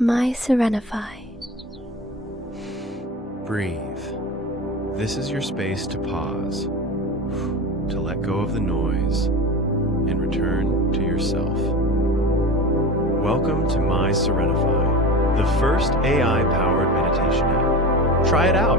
MySerenify. Breathe. This is your space to pause, to let go of the noise, and return to yourself. Welcome to MySerenify, the first AI-powered meditation app. Try it out.